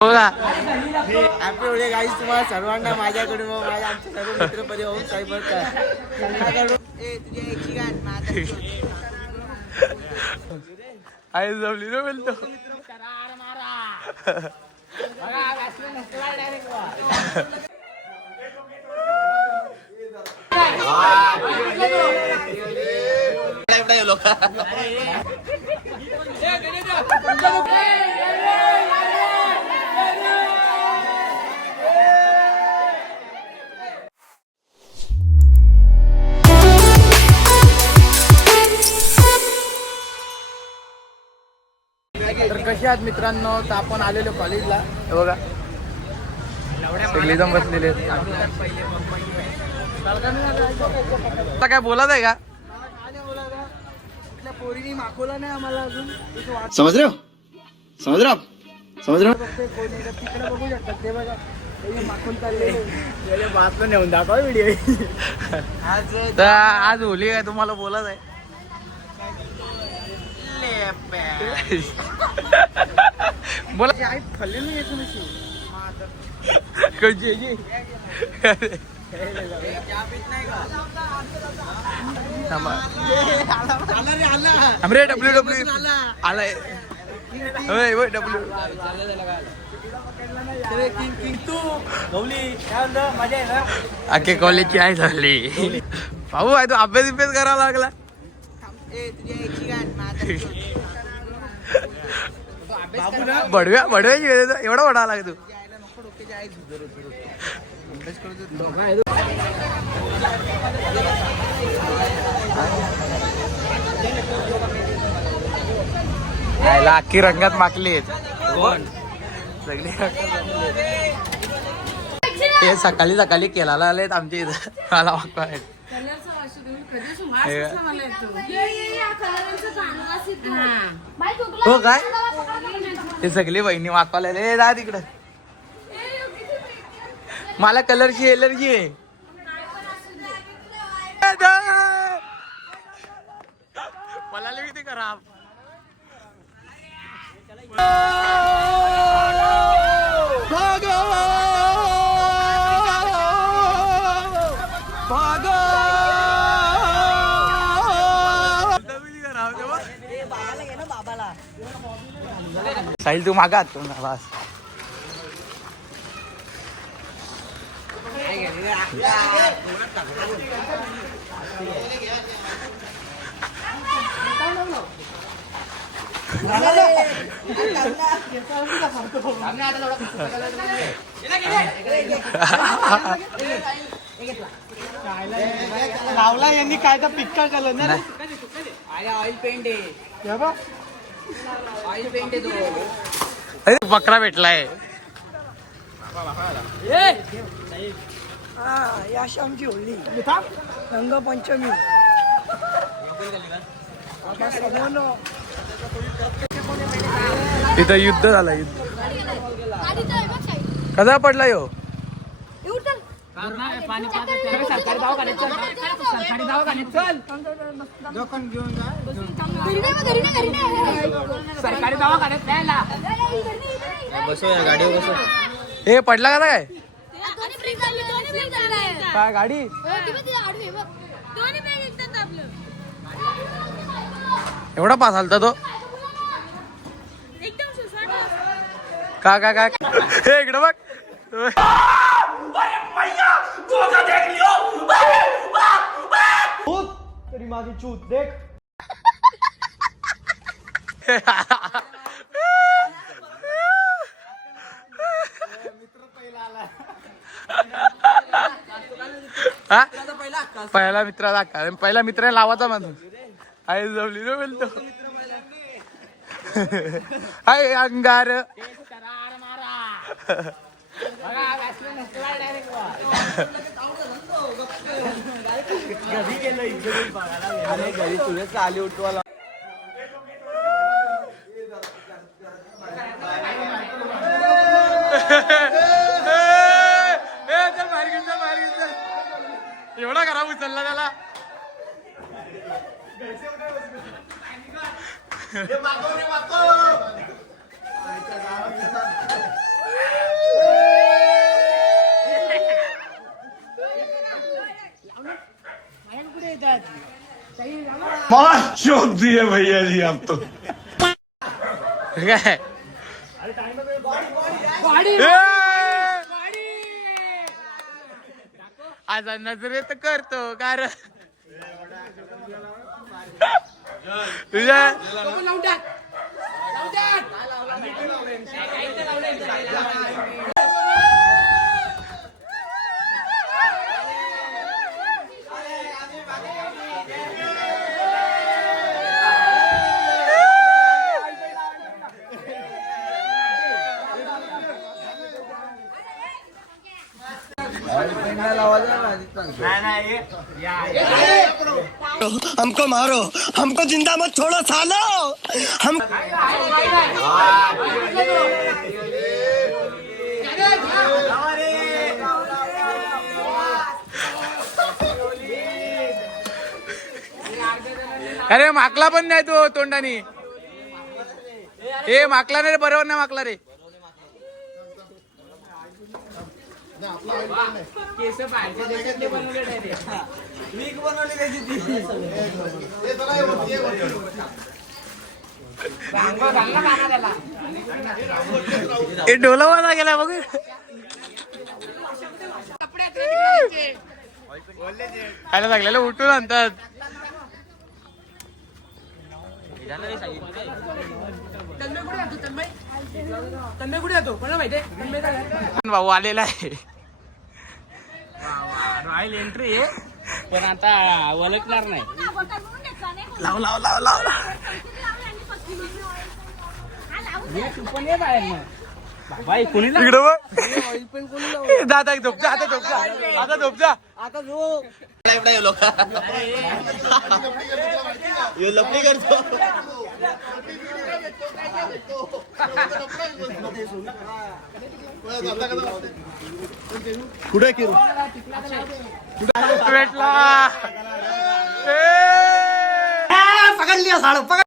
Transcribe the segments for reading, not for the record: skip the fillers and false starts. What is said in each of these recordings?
Happy Holi गाईस तुम्हाला सर्वांना माझ्याकडून व माझ्या आमच्या सर्व मित्र परिवार साहेब आई जमली ना बोलतो तर कसे आहात मित्रांनो, तर आपण आलेलो कॉलेजला. हे बघा सगळे जण बसलेले आहेत. आता काय बोलत आहे का? पोरीनी मागवला नाही आम्हाला अजून. समझ रहे हो तिकडे बघू शकतात ते बघा मागून चाललेले बातला नेऊन दाखवा व्हिडिओ. तर आज होली काय तुम्हाला बोलत आहे? बोला आई खाल्ली नाही येतो कशी अमरे डब्ल्यू आलाय डब्ल्यू अख्खे कॉलेजची आहे झाली. भाऊ आहे तो अभ्यास करावा लागला. बडव्याची एवढा वडा लाग तू. अख्खी रंगात माकली सगळी. ते सकाळी सकाळी केला आलेत आमच्या इथं. मला वाटतं हो काय ते सगळी बहिणी वाकवायला जा तिकडं. मला कलरची एलर्जी आहे. मला किती खराब. साहिल तू मागात बस. लावला यांनी काय तर पिक्का केलं ना. ऑइल पेंट आहे. ऑइल पेंट आहे तो. अरे बकरा भेटलाय. याशी आमची होळी रंगपंचमी. तिथं युद्ध झालं. युद्ध कसा पडला यो? सरकारी दवाखान्यात चल. सरकारी दवाखान्यात चल. सरकारी दवाखान्यात न्यायला बसो या गाडीवर बसो. हे पडला का काय? काय गाडी एवढा पास आलता तो. का काय काय हे इकडं बघ. तरी माझी चूत देख. पहिला मित्राला पहिला मित्र लावायचा म्हणून आई जमली ना बोलतो. हाय अंगार घरी तुझे चाली उठवाला. एवढा खराब उचलला त्याला. दिए भैया जी आप तो काय आज नजरेत करतो कारण तुझ्या हमको मारो, हमको जिंदा मत छोड़ो सालो। हम अरे माकला पण नाही तो तोंडानी ए माकला नाही रे बरोबर नाही माकला रे केस बाहेरच्या देशातले बनवले नाही रे. वीक बनवली त्याची ती. ए डोलावाला गेला बघ खायला लागलेलं उठून आणतात तन्मय कुठे जातो कोणा माहिती भाऊ आलेला आहे रॉयल एंट्री आहे पण आता ओळखणार नाही. लाव लाव लाव लाव पण ये बाहेर मग बाई कोणी इकडं बघ पण कोणी दादा झोपजा आता झोपजा आता झोपजा आता जो लपडी करतो कुठे किरू भेटला पकड़ लिया साड़ू पकड़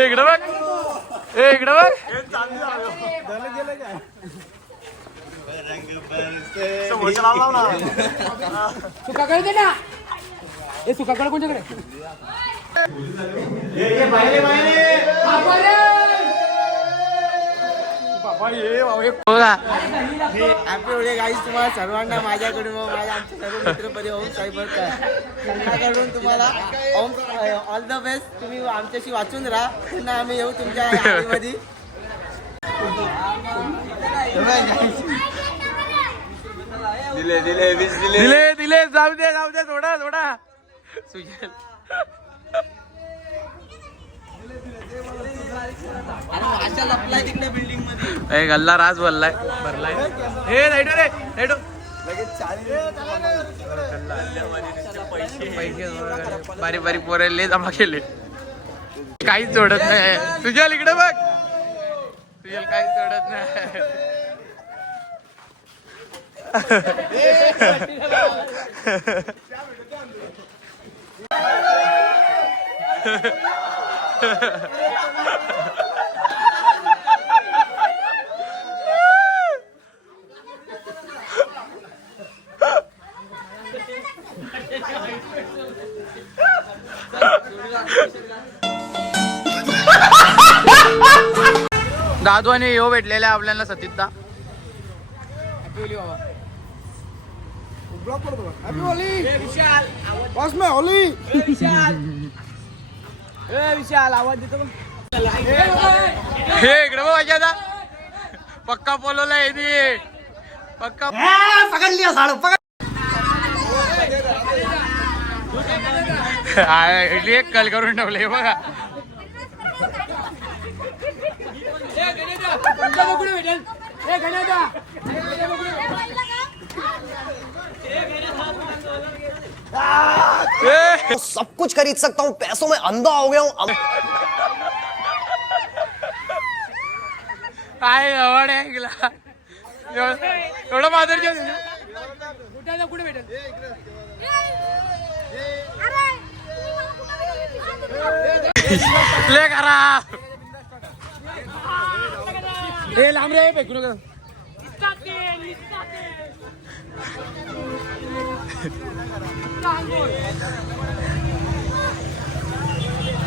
इकडं बघ इकडं बघ सुकाकडे दे ना हे सुकाकडे कोणच्याकडे हॅपी होळी गाईज तुम्हाला सर्वांना माझ्याकडून व माझ्या आमच्या सर्व मित्रपरिवार ओम साईबर संघाकडून तुम्हाला ओम ऑल द बेस्ट. तुम्ही आमच्याशी वाचून राहा. पुन्हा आम्ही येऊ तुमच्या मध्ये. दिले दिले जाऊ दे थोडा थोडा सुजल अशा लपलाय तिकडे बिल्डिंग मध्ये. गल्ला राज भरलाय हे राईटो रे राईटो पैसे बारीक बारीक पोरायले जमा केले काहीच जोडत नाही. सुजल इकडे बघ सुजल काहीच जोडत नाही. दादू आणि यो भेटलेले आपल्याला सतीतदा. विशाल आवाज देतो हे इकडे बघ माझ्या पक्का बोलवलाय पक्का पकड़ लिया साड़ू पकड़. एक कल करून ठेवले बघा. कुठे भेटेल हे गणेशदा सब कुछ खरीद सकता हूँ, पैसों में अंधा हो गया हूँ. काय आवड आहे ऐकला एवढं माधुर कुठे भेटेल प्ले करा ए लांब रे फेकू नका.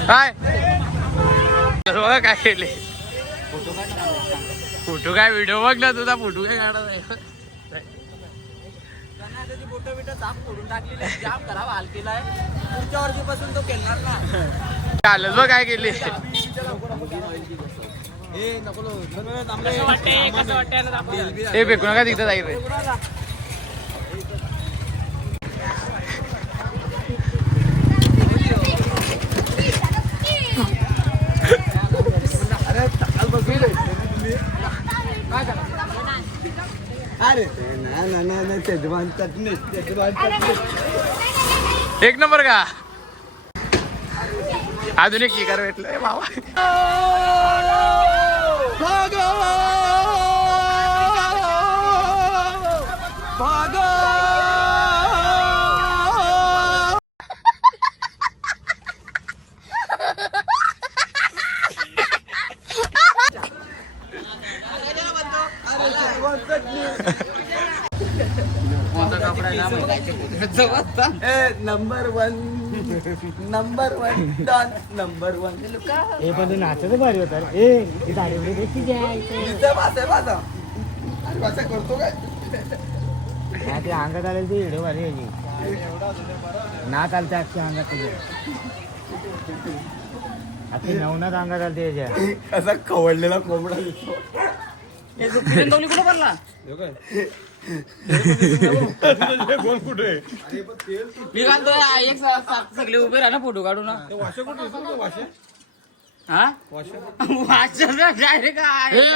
काय बघा काय केले फोटो काय व्हिडिओ बघ ना तुझा फोटो काय काढत आहे. फोटो बिटो साफ करून टाकलेले जाम खराब हाल केलाय. पुढच्या वर्षीपासून तो खेळणार ना. चालत बघ काय केले. हे फेकू नका तिथं जाईल रे. अरे ना तेजवान चटणी एक नंबर का अजून एक किकर भेटलं बाबा. Number one don number one. हे पण तू नाचत भारी होता रे. ए ही दाढी एवढी देखील भाषा करतो काय ते अंगात आलेली ती व्हिडिओ भारी यायची. नाच आलते अख्ख्या अंगात तुझे. अख्खी नवनाथ अंगात आलते याच्या. असा खवडलेला कोंबडा दिसतो. कुठे पडला मी घालतो एक सगळे उभे राहा ना फोटो काढू ना. हा वाशा डायरेक्ट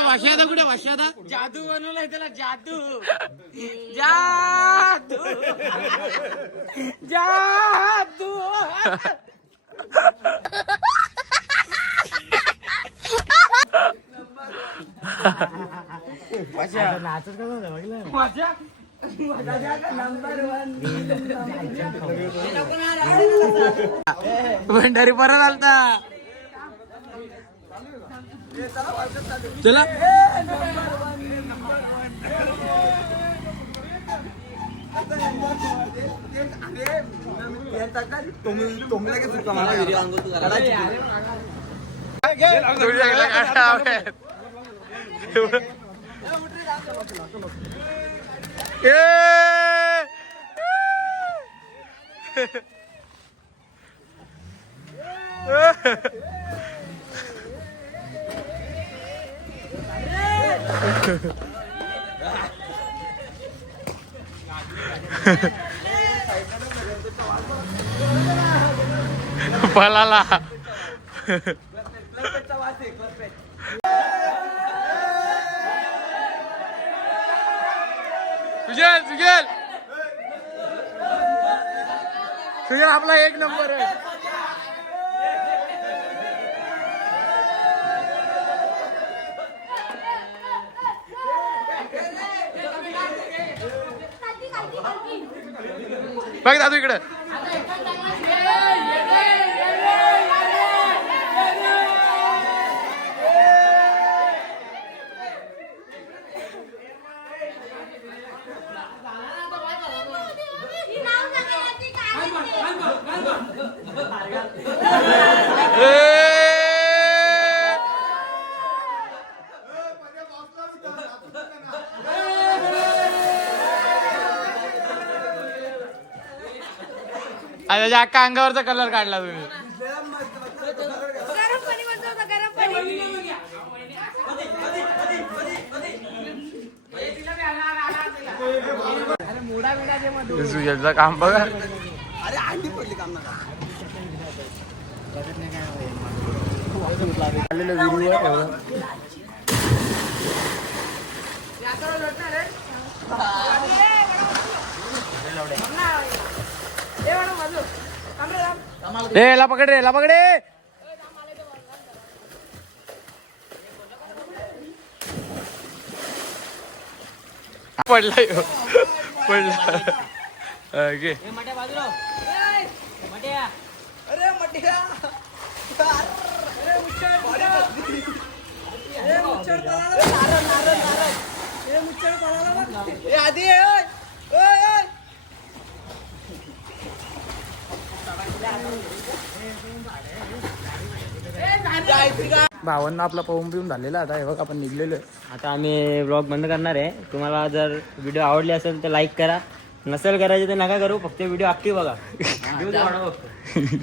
वाशा कुठे वाशा जादू बनवलाय त्याला. जादू जादू नाचत कसं होतं बघितलं. भंडारी परत आलता. चला पलाला सुजल आपला एक नंबर आहे. बघ दादू इकडे. त्याच्या अख्खा अंगावरचा कलर काढला तुम्ही. सुजलचं काम बघा. अरे अंडी पडली काम नका. ला पकड रे, ला पकड रे. पडला पडला. घे भावांना आपला पाहून पिऊन झालेला आता हे बघ आपण निघलेलो आता आम्ही ब्लॉग बंद करणार आहे. तुम्हाला जर व्हिडिओ आवडले असेल तर लाईक करा, नसेल करायचे तर नका करू, फक्त व्हिडिओ अख्खी बघा.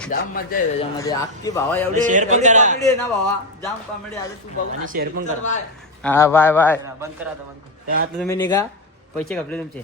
जाम मजा आहे त्याच्यामध्ये अख्खी भावा एवढी शेअर पण करा. कॉमेडी आहे ना भावा, जाम कॉमेडी आली तू बघ आणि शेअर पण करा. हा बाय बाय. बंद करा आता, बंद करा. तर आता तुम्ही निघा, पैसे खपले तुमचे.